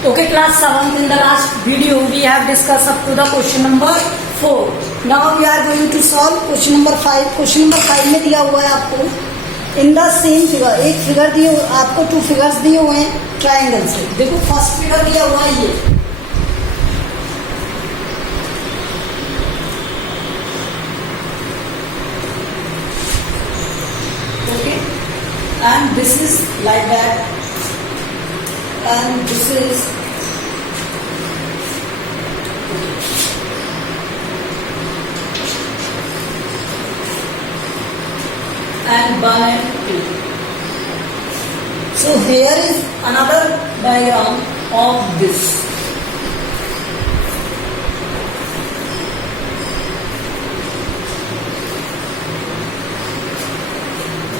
Okay, class 7th, in the last video we have discussed up to the question number 4. Now we are going to solve question number 5. Question number 5 में दिया हुआ है आपको in the same figure, एक figure दिए आपको, two figures दिए हुए हैं ट्राइंगल से। देखो फर्स्ट फिगर दिया हुआ है ये, okay, and this is like that, and this is and 1 and 2. So here is another diagram of this.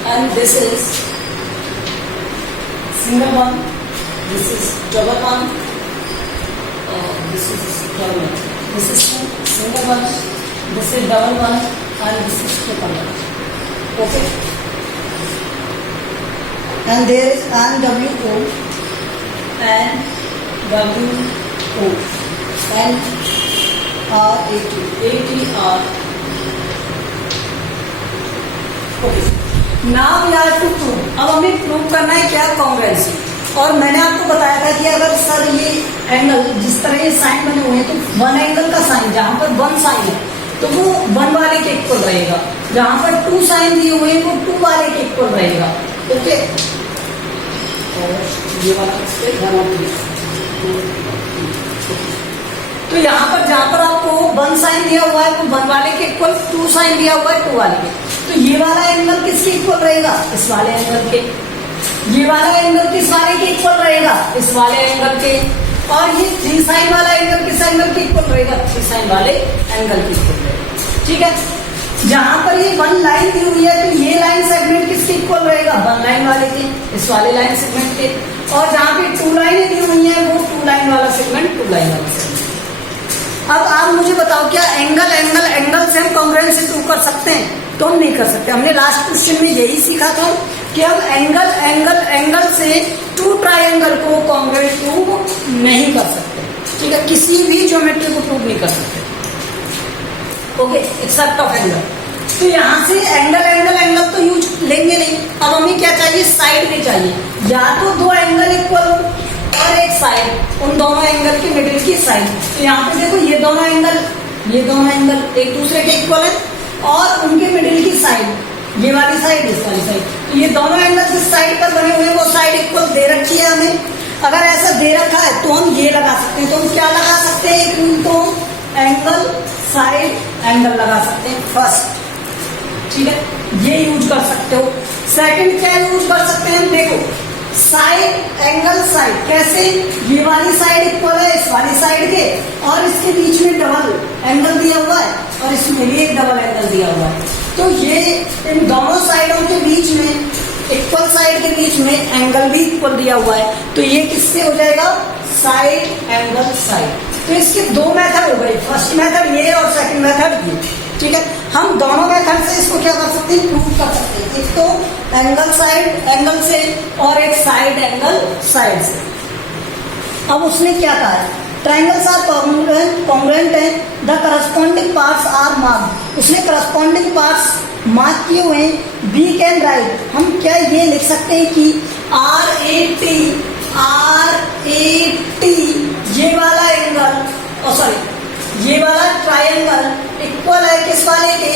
And this is single one. This is double one. This is double one. This is single one. This is double one, and this is triple one. Okay. And there is NWO and WO and ATR. Okay. Now we have to prove. अब हमें prove करना है क्या? Congruency. और मैंने आपको बताया था कि अगर सर ये एंगल जिस तरह ये साइन बने हुए हैं तो वन एंगल का साइन, जहां पर वन साइन है तो वो वन वाले के इक्वल रहेगा, जहां पर टू साइन दिए हुए हैं वो टू वाले के इक्वल रहेगा। ओके, और ये वाला तो यहाँ पर जहां पर आपको वन साइन दिया हुआ है वो वन वाले के इक्वल, टू साइन दिया हुआ है टू वाले के, तो ये वाला एंगल किसके इक्वल रहेगा? इस वाले एंगल के। ये वाला एंगल किस वाले के इक्वल रहेगा? इस वाले एंगल के। और ये थ्री साइन वाला एंगल किस एंगल के इक्वल रहेगा? थ्री साइन वाले एंगल के इक्वल रहेगा। ठीक है, जहां पर ये वन लाइन दी हुई है तो ये लाइन सेगमेंट किसके इक्वल रहेगा? वन लाइन वाले के, इस वाले लाइन सेगमेंट के। और जहां पे टू लाइनें दी हुई है वो टू लाइन वाला सेगमेंट, टू लाइन वाला सेगमेंट। अब आप मुझे बताओ क्या एंगल एंगल एंगल से हम कॉन्ग्रुएंसी प्रूव कर सकते हैं? तो हम नहीं कर सकते। हमने लास्ट क्वेश्चन में यही सीखा था कि हम एंगल एंगल एंगल से टू ट्राइंगल को कॉन्ग्रुएंट प्रूव नहीं कर सकते। ठीक है, किसी भी ज्योमेट्री को प्रूव नहीं कर सकते। Okay, except of angle. तो यहां से एंगल एंगल एंगल तो यूज लेंगे नहीं। अब हमें क्या चाहिए? साइड में चाहिए, या तो दो एंगल इक्वल हो और एक साइड, उन दोनों एंगल के मिडिल की साइड। तो यहाँ पे देखो ये दोनों एंगल एक दूसरे के इक्वल है और उनके मिडिल की साइड, ये वाली साइड इस वाली साइड, तो ये दोनों एंगल जिस साइड पर बने हुए हैं वो साइड इक्वल दे रखी है हमें। अगर ऐसा दे रखा है तो हम ये लगा सकते हैं। तो हम क्या लगा सकते हैं? एक रूल तो एंगल साइड एंगल लगा सकते हैं फर्स्ट। ठीक है, ये यूज कर सकते हो। सेकंड क्या यूज कर सकते हैं? देखो साइड एंगल साइड कैसे? ये वाली साइड इक्वल है इस वाली साइड के और इसके बीच में डबल एंगल दिया हुआ है और इसमें भी एक डबल एंगल दिया हुआ है। तो ये इन दोनों साइडों के बीच में, इक्वल साइड के बीच में एंगल भी इक्वल दिया हुआ है। तो ये किससे हो जाएगा? Side angle side. तो इसके दो मेथड हो गए, फर्स्ट मेथड ये और सेकंड मेथड ये। ठीक है, हम दोनों मेथड से इसको क्या कर सकते हैं? प्रूव कर सकते हैं। एक तो एंगल साइड एंगल से और एक साइड एंगल साइड से। अब उसने क्या कहा है? ट्राइंगल्स आर कॉन्ग्रुएंट है, the corresponding parts are marked. उसने करस्पॉन्डिंग पार्ट्स मार्क किए हुए हैं। वी कैन राइट, हम क्या ये लिख सकते हैं कि RAT ये वाला एंगल, ये वाला ट्राइंगल इक्वल है किस वाले के?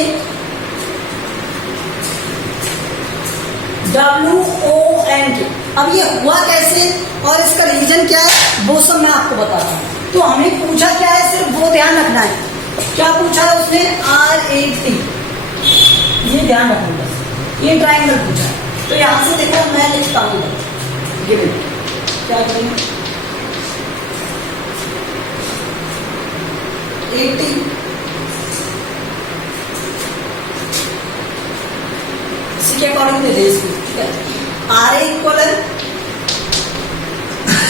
WON के। अब ये हुआ कैसे और इसका रीजन क्या है वो सब मैं आपको बताता हूँ। तो हमें पूछा क्या है, सिर्फ वो ध्यान रखना है। क्या पूछा है उसने? RAT, ये ध्यान रखना, ये ट्राइंगल पूछा है। तो यहां से देखो मैं लिखता हूँ, क्या करेंगे? 80 इसी के अकॉर्डिंग दे दे इसको। ठीक है, RA इक्वल है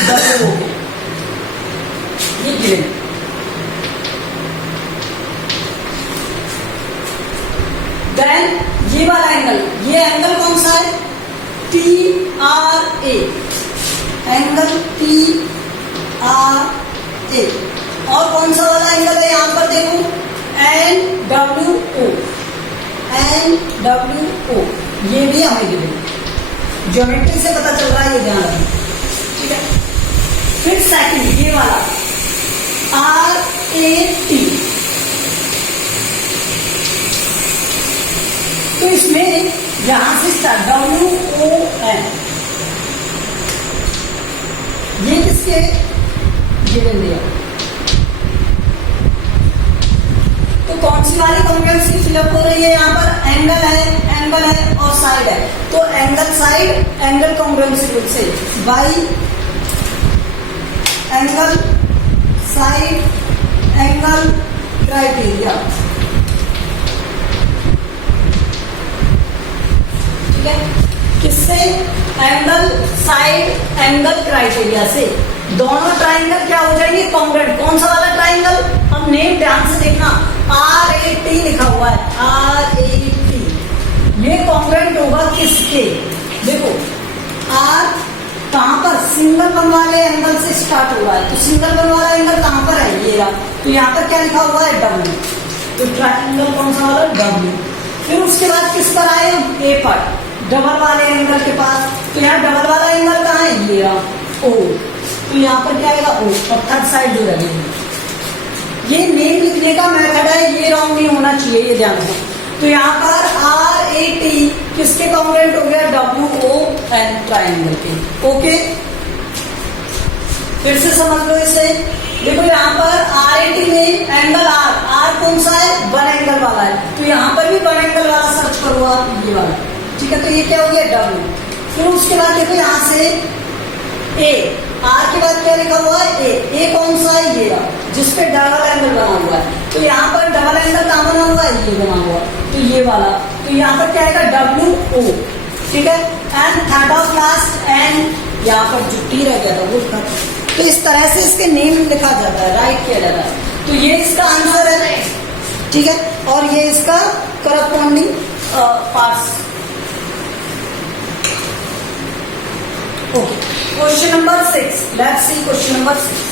W, ये गिवन। देन ये वाला एंगल, ये एंगल कौन सा है? T R A, angle T R A. और कौन सा वाला एंगल है यहाँ पर देखो, N W O, N W O, ये भी हमें गिवन ज्योमेट्री से पता चल रहा है, ये ध्यान रखना, ठीक है। फिर सेकंड ये वाला आर ए टी, तो इसमें यहां से स्टार्ट डब्ल्यू ओ एन, ये किसके गिवन दिया, तो कौन सी वाली कॉन्ग्रुएंसी फिलअप हो रही है यहाँ पर, एंगल है और साइड है, तो angle side angle congruency rule से by angle side angle criteria, ठीक है। किससे, एंगल साइड एंगल क्राइटेरिया से दोनों ट्राइंगल क्या हो जाएंगे, कॉन्ग्रुएंट। कौन सा वाला ट्राइंगल, अब नेम ध्यान से देखना, आर ए टी लिखा हुआ है, आर ए टी, ये कॉन्ग्रुएंट होगा किसके, देखो आर कहां पर, सिंगल वन वाले एंगल से स्टार्ट हुआ है, तो सिंगल वन वाला एंगल कहां पर है, ये रहा, तो यहाँ पर क्या लिखा हुआ है, डब्ल्यू, तो ट्राइंगल कौन सा वाला, डब्ल्यू। फिर उसके बाद किस पर आए हम, ए पर, डबल वाले एंगल के पास, तो यहाँ डबल वाला एंगल कहाँ है, ये रहा, ओ, तो यहाँ पर क्या आएगा, ओ, और थर्ड साइड जो रहेगी, ये नेम लिखने का मेथड है, ये रॉन्ग नहीं होना चाहिए, ये ध्यान रखो। तो यहाँ पर आर ए टी किसके कॉन्ग्रुएंट हो गया, डब्ल्यू ओ एन ट्राइंगल के, ओके। फिर से समझ लो इसे, देखो यहाँ पर आर ए टी में एंगल आर, आर कौन सा है, वन एंगल वाला है, तो यहाँ पर भी वन एंगल वाला सर्च करो आप, ये वाला, ठीक है। तो ये क्या हो गया, डब्ल्यू। फिर उसके बाद देखो यहाँ से ए, आर के बाद क्या लिखा हुआ है, ए कौन सा है, ये रहा, जिसपे डबल एंगल बना हुआ है, तो यहाँ पर डबल एंगल कहाँ बना हुआ है, ये बना हुआ, तो ये वाला, तो यहाँ पर क्या आएगा, डब्ल्यू ओ, ठीक है। And third of last and यहाँ पर जो टी रह गया था वो लिखा, तो इस तरह से इसके नेम लिखा जाता है, राइट किया जाता है, तो ये इसका आंसर है, ठीक है। और ये इसका corresponding parts, okay. Question number 6, let's see question number 6।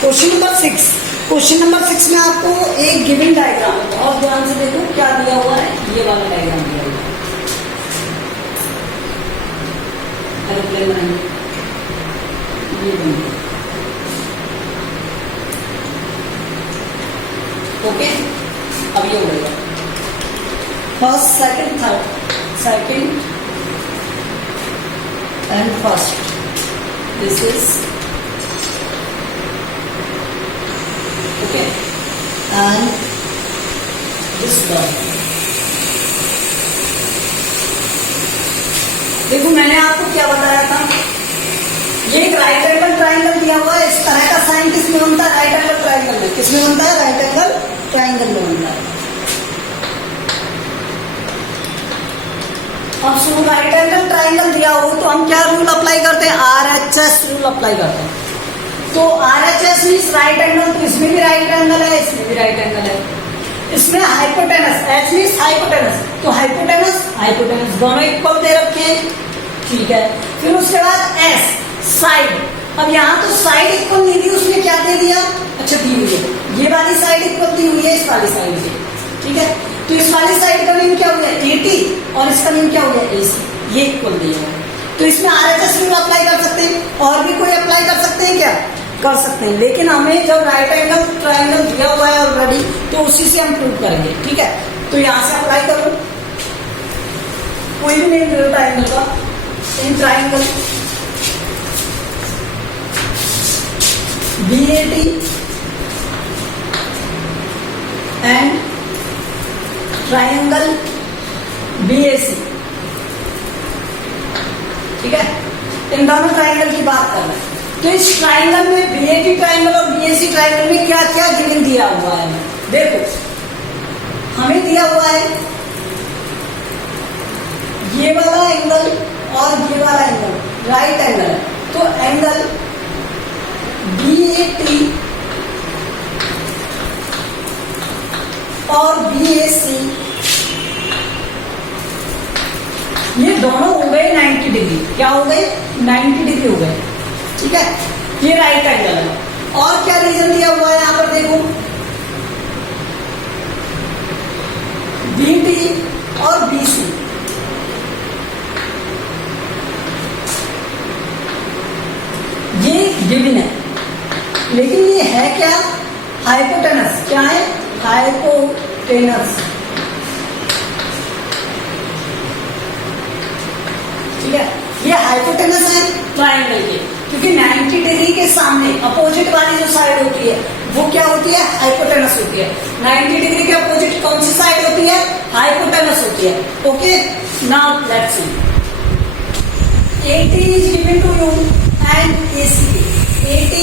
Question number 6, question number 6 में आपको एक गिवन डायग्राम, और ध्यान से देखो क्या दिया हुआ है, ये वाला डायग्राम दिया हुआ है, एरोप्लेन बनाएंगे, ये बनेगा, ओके। अब ये उड़ेगा, first second third, second and first, this is okay, and this one. देखो मैंने आपको क्या बताया था, ये एक राइट एंगल ट्राइंगल दिया हुआ है, इस तरह का साइन किसमें बनता है, राइट एंगल ट्राइंगल में, किसमें बनता है, राइट एंगल ट्राइंगल में बनता है। अब सुनो, राइट एंगल ट्राइंगल दिया हो तो हम क्या रूल अप्लाई करते हैं, आरएचएस रूल अप्लाई करते हैं। तो आरएचएस मींस राइट एंगल, तो इसमें भी राइट एंगल है, इसमें भी राइट एंगल है, इसमें हाइपोटेनस, एच मींस हाइपोटेनस, तो हाइपोटेनस हाइपोटेनस दोनों इक्वल दे रखे हैं, ठीक है। फिर उसके बाद एस, साइड, अब यहाँ तो साइड इक्वल नहीं दी, उसमें क्या दे दिया, अच्छा दी हुई है, ये वाली साइड इक्वल दी हुई है इस वाली साइड से, ठीक है। तो इस वाली साइड का नेम क्या हो गया, एटी, और इसका नेम क्या हो गया, एसी, ये इक्वल दिया है। तो इसमें आरएचएस रूल अप्लाई कर सकते हैं, और भी कोई अप्लाई कर सकते हैं क्या, कर सकते हैं, लेकिन हमें जब राइट एंगल ट्राइंगल दिया हुआ है ऑलरेडी, तो उसी से हम प्रूव करेंगे, ठीक है। तो यहाँ से अप्लाई करो, कोई भी नेम दे दो ट्राइंगल का, in triangle BAT and triangle BAC, ठीक है। इन दोनों ट्राइंगल की बात कर रहे हैं, तो इस ट्राइंगल में BAT ट्राइंगल और BAC ट्राइंगल में क्या क्या गिवन दिया हुआ है, देखो हमें दिया हुआ है ये वाला एंगल और ये वाला एंगल राइट एंगल है, तो एंगल BAT हो गए 90 डिग्री हो गए, ठीक है। ये राइट एंगल है। और क्या रीजन दिया हुआ है यहाँ पर देखो, BD और BC, ये गिवन है, लेकिन ये है क्या, हाइपोटेनस। क्या है, हाइपोटेनस, ठीक है। ये हाइपोटेनस है ट्रायंगल के, क्योंकि 90 डिग्री के सामने अपोजिट वाली जो साइड होती है वो क्या होती है, हाइपोटेनस होती है। 90 डिग्री के अपोजिट कौन सी साइड होती है, हाइपोटेनस होती है। Okay, now let's see, AT is given to you and AC, AT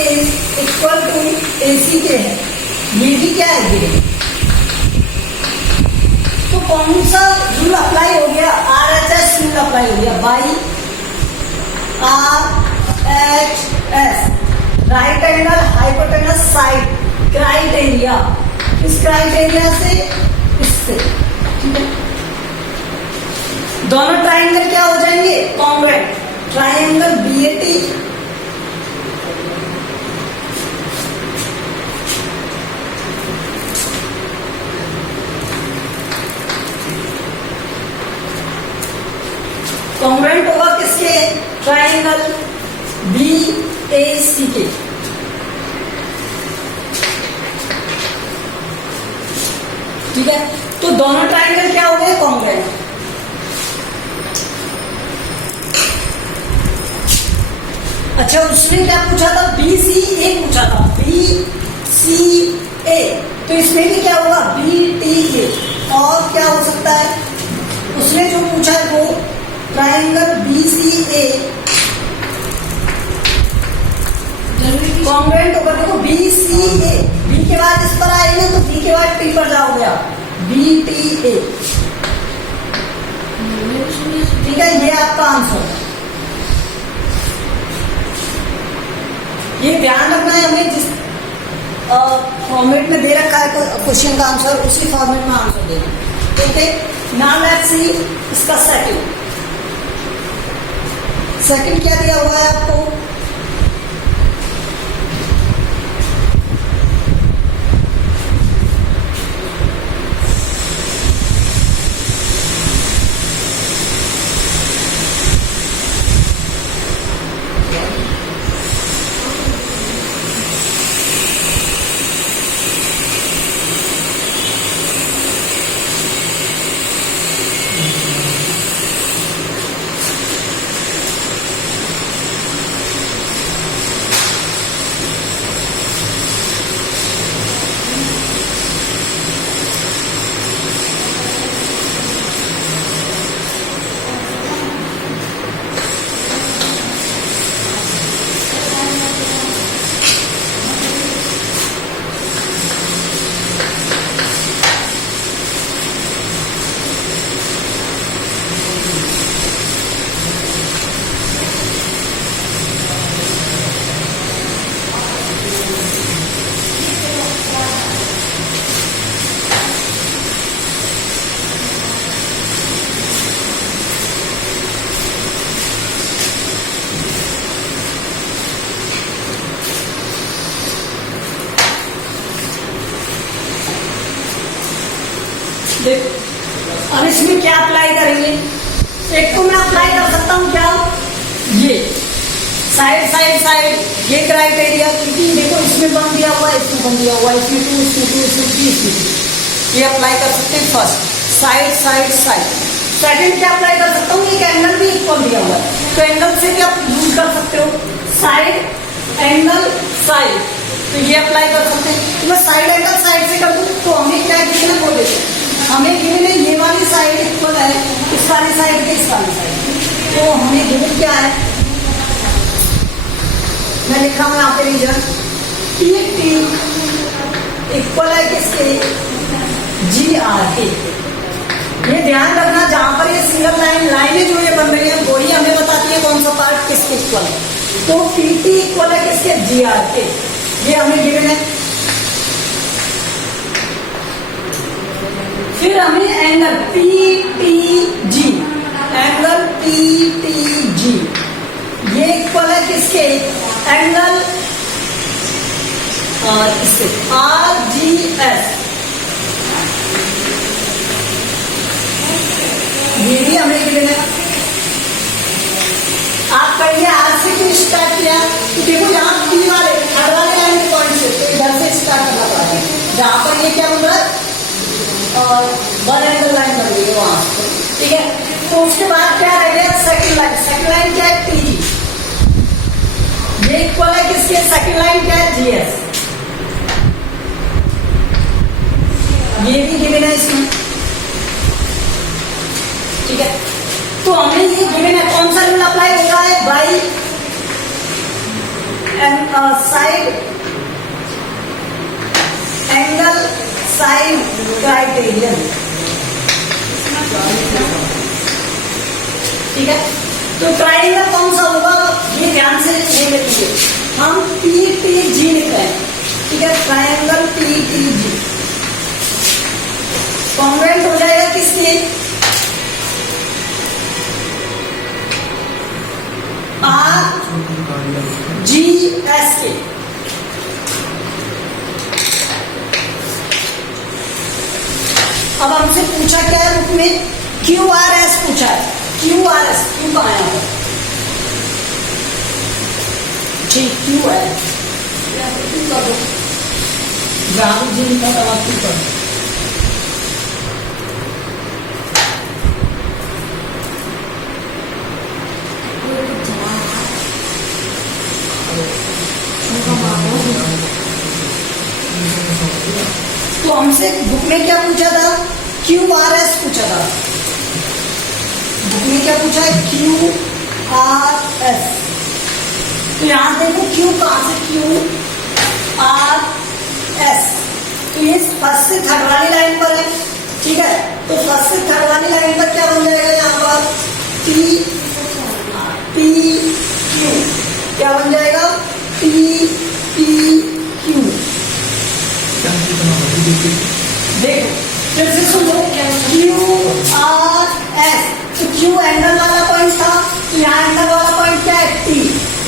is equal to AC के है, ये भी क्या है, ये तो कौन सा रूल अप्लाई हो गया, RHS रूल अप्लाई हो गया, by RHS, right angle hypotenuse side criteria. इस क्राइटेरिया से इससे, ठीक है, दोनों ट्राइंगल क्या हो जाएंगे, कॉन्ग्रुएंट। ट्राइंगल BAT कॉन्ग्रुएंट होगा किसके, ट्राइंगल BAC के। ठीक है, तो दोनों ट्राइंगल क्या हो गए, कॉन्ग्रुएंट। अच्छा, उसने क्या पूछा था, BCA पूछा था, BCA, तो इसमें भी क्या होगा, BTA। और क्या हो सकता है, उसने जो पूछा है वो ट्राइंगल BCA कॉन्ग्रुएंट होगा। देखो BCA, B के बाद इस पर आएगा तो B के बाद T पर जाओगे आप, BTA, ठीक है, ये आपका आंसर है। ये ध्यान रखना है हमें, जिस फॉर्मेट में दे रखा है क्वेश्चन का आंसर, उसी फॉर्मेट में आंसर देना, ठीक है। नाउ लेट्स सी इसका सेकंड क्या दिया हुआ है आपको, देखो अब इसमें क्या अप्लाई करेंगे, एक को मैं अप्लाई कर सकता हूं क्या, ये साइड साइड साइड, ये क्राइटेरिया, क्योंकि देखो इसमें बन दिया हुआ है, इसमें बन दिया हुआ है, इसमें 2 इसमें 2 इसमें 3 इसमें 3, ये अप्लाई कर सकते हैं first, side side side. Second क्या अप्लाई कर सकता हूँ, एक एंगल भी इक्वल दिया हुआ है, तो एंगल से क्या यूज कर सकते हो, साइड एंगल साइड, तो ये अप्लाई कर सकते हैं। तो मैं साइड एंगल साइड से कर दूं तो हमें क्या गिवन है वो देखो, हमें गिवन है ये वाली साइड इक्वल है इस वाली साइड के इस वाली साइड, तो हमें गिवन क्या है, मैं लिखा हूं यहाँ पे रीजन, PT इक्वल है किसके, GR के। ये ध्यान रखना, जहां पर ये सिंगल लाइनें जो ये बन रही है वही हमें बताती है कौन सा पार्ट किसके इक्वल है, तो PT इक्वल है किसके, GR के, ये हमें गिवन है। फिर हमें एंगल PTG, एंगल PTG जी, ये इक्वल है किसके, एंगल और इससे आर जी एस, ये भी हमें गिवन है। आप कहिए आर से क्यों स्टार्ट किया, तो देखो यहाँ पी वाले थर्ड वाले लाइन के पॉइंट से, तो इधर से स्टार्ट करना पड़ा है, जहां पर ये क्या बन रहा है और वन एंगल लाइन बन रही है वहां से, ठीक है। तो उसके बाद क्या रह गया, सेकंड लाइन, सेकंड लाइन क्या है, टीजी, ये इक्वल है किसके, सेकंड लाइन क्या है, जीएस, ये भी गिवन है इसमें, ठीक है। तो हमें ये गिवन है, कौन सा रूल अप्लाई हो रहा है, by side angle side criterion, ठीक है। तो ट्राइंगल कौन सा होगा, ये ध्यान से ले लीजिए, हम PTG लिखते हैं, ठीक है, ट्राइंगल PTG कॉन्वेंट हो जाएगा किसके, RGS के, अब हमसे पूछा क्या है रूप में, QRS पूछा है, QRS क्यों कहा है यहाँ पर, जी क्यू है, क्यों कर दो, जहां जी लिखा था क्यों कर दो, तो हमसे बुक में क्या पूछा था, QRS पूछा था, बुक में क्या पूछा है, QRS, तो यहां देखो Q कहां से, QRS, तो ये फर्स्ट से थर्ड वाली लाइन पर है, ठीक है। तो फर्स्ट से थर्ड वाली लाइन पर क्या बन जाएगा, यहाँ पर PQ, क्या बन जाएगा, PQ, देखो फिर से सुनो, QRS, तो Q एंगल वाला पॉइंट था, तो यहाँ एंगल वाला पॉइंट क्या है, T,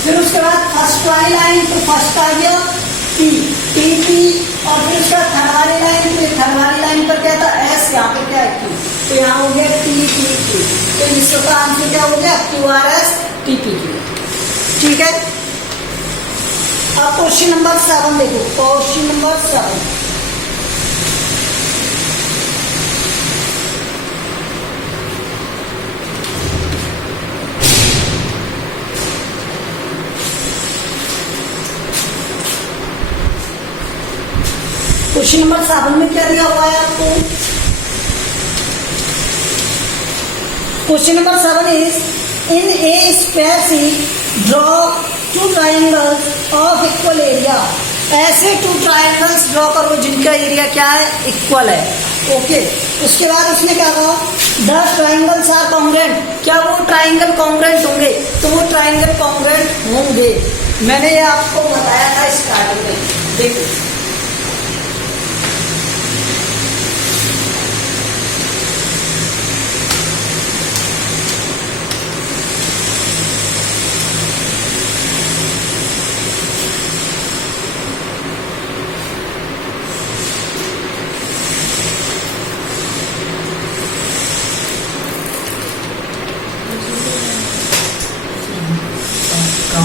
फिर उसके बाद फर्स्ट वाली लाइन, तो फर्स्ट आ गया T, TP, और फिर उसका थर्ड वाली लाइन, तो थर्ड वाली लाइन पर क्या था, S, यहाँ पर क्या है Q, तो यहाँ हो गया TPQ, तो इसका आंसर क्या हो गया, QRS TPQ, ठीक है। अब क्वेश्चन नंबर 7 देखो, क्वेश्चन नंबर 7, क्वेश्चन नंबर 7 में क्या दिया हुआ है आपको, question number 7 is in A space draw two triangles of equal area, ऐसे टू ट्राइंगल्स ड्रॉ करो जिनका एरिया क्या है, इक्वल है, ओके। उसके बाद उसने क्या कहा, द ट्राइंगल्स आर कॉन्ग्रुएंट, क्या वो ट्राइंगल कॉन्ग्रुएंट होंगे, तो वो ट्राइंगल कॉन्ग्रुएंट होंगे, मैंने ये आपको बताया था स्टार्टिंग में, देखो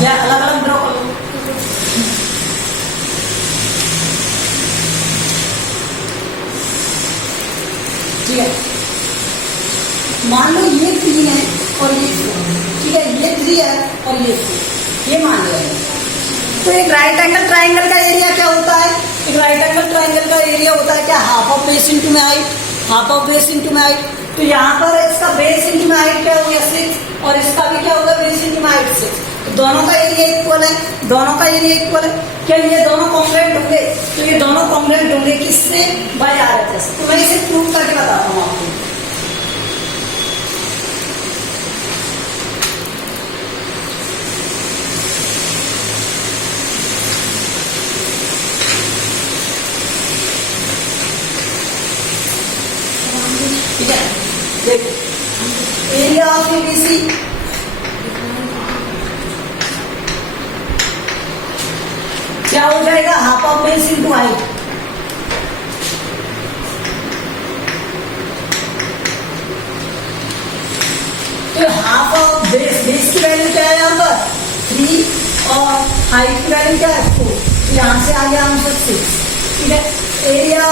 या अलग अलग ड्रॉ कर लो, ठीक है। मान लो ये 3 है और ये 4, ठीक है, ये 3 है और ये 4, ये मान लिया है। तो एक राइट एंगल ट्राइंगल का एरिया क्या होता है, एक राइट एंगल ट्राइंगल का एरिया होता है क्या, हाफ ऑफ बेस इंटू में height, half of base into में हाइट, तो यहाँ पर इसका बेस इंटू में हाइट क्या हो गया 6, और इसका भी क्या होगा, बेस इंटू में हाइट 6, तो दोनों का एरिया इक्वल है, दोनों का एरिया इक्वल है, क्या ये दोनों कॉन्ग्रुएंट होंगे, तो ये दोनों कॉन्ग्रुएंट होंगे किससे, बाय RHS, तो मैं इसे प्रूव करके बताता हूँ आपको, ठीक है। देखो एरिया ऑफ ABC रहेगा half of base into height. तो हाफ ऑफ बेस की वैल्यू क्या है यहाँ पर 3 और हाइट की वैल्यू क्या है 4। तो यहाँ से आ गया आंसर 6। ठीक है, एरिया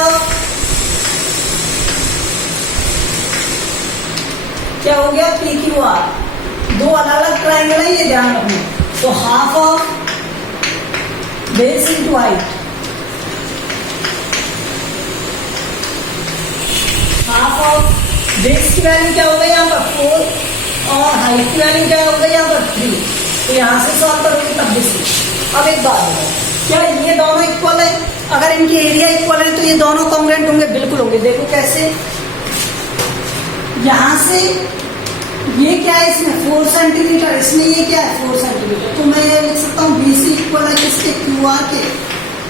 क्या हो गया पी क्यू आर, दो अलग अलग ट्राइंगल है ये ध्यान रखना। तो half of base into height, half of base की वैल्यू क्या हो गई यहाँ पर 4 और हाइट की वैल्यू क्या हो गई यहाँ पर 3। तो यहाँ से सॉल्व करोगे तब भी 6। अब एक बात बताओ, क्या ये दोनों इक्वल है? अगर इनकी एरिया इक्वल है तो ये दोनों कॉन्ग्रुएंट होंगे, बिल्कुल होंगे। देखो कैसे, यहां से ये क्या है इसमें 4 सेंटीमीटर, इसमें ये क्या है 4 सेंटीमीटर। तो मैं ये लिख सकता हूँ BC इक्वल है किसके QR के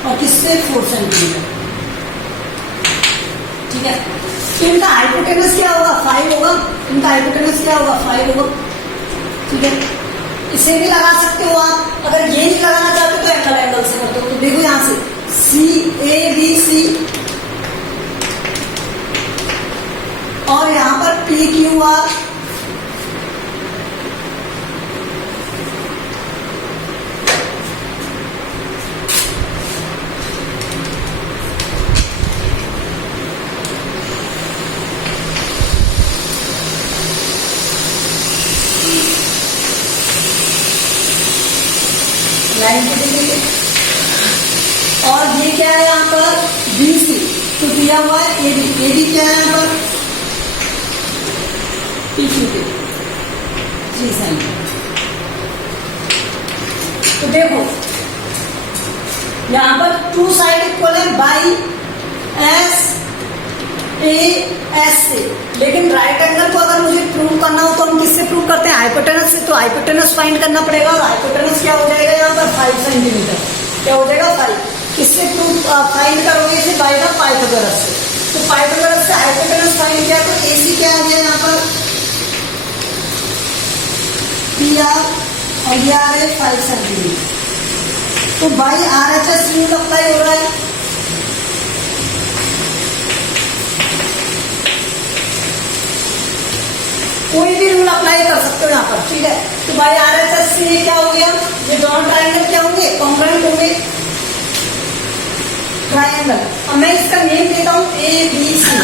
और किससे 4 सेंटीमीटर। ठीक है, तो इनका हाइपोटेनस क्या होगा 5 होगा, इनका हाइपोटेनस क्या होगा 5 होगा। ठीक है, इसे भी लगा सकते हो आप, अगर ये नहीं लगाना चाहते तो एंगल से करते हो। तो देखो यहाँ से CABC और यहाँ पर PQR, और ये क्या है यहाँ पर BC, तो दिया हुआ है AB क्या है यहाँ पर PQ के 3 सेंटीमीटर। तो देखो यहाँ पर 2 साइड इक्वल है बाई SAS से, लेकिन राइट एंगल को अगर मुझे प्रूव करना हो तो हम किससे प्रूव करते हैं हाइपोटेनस से। तो हाइपोटेनस फाइंड करना पड़ेगा और हाइपोटेनस क्या हो जाएगा यहाँ पर 5 सेंटीमीटर। क्या हो जाएगा 5, किससे प्रूव फाइंड करोगे इसे बाय द पाइथागोरस से। तो पाइथागोरस से हाइपोटेनस फाइंड किया तो AC क्या आ गया यहाँ पर PR और ये आ रहे 5 सेंटीमीटर। तो बाई RHS रूल अप्लाई हो रहा है। कोई भी रूल अप्लाई कर सकते हो यहाँ पर। ठीक है, तो बाई RHS से ये क्या हो गया, ये दोनों ट्राइंगल क्या होंगे कॉन्ग्रुएंट होंगे ट्राइंगल। अब मैं इसका नेम देता हूँ ABC।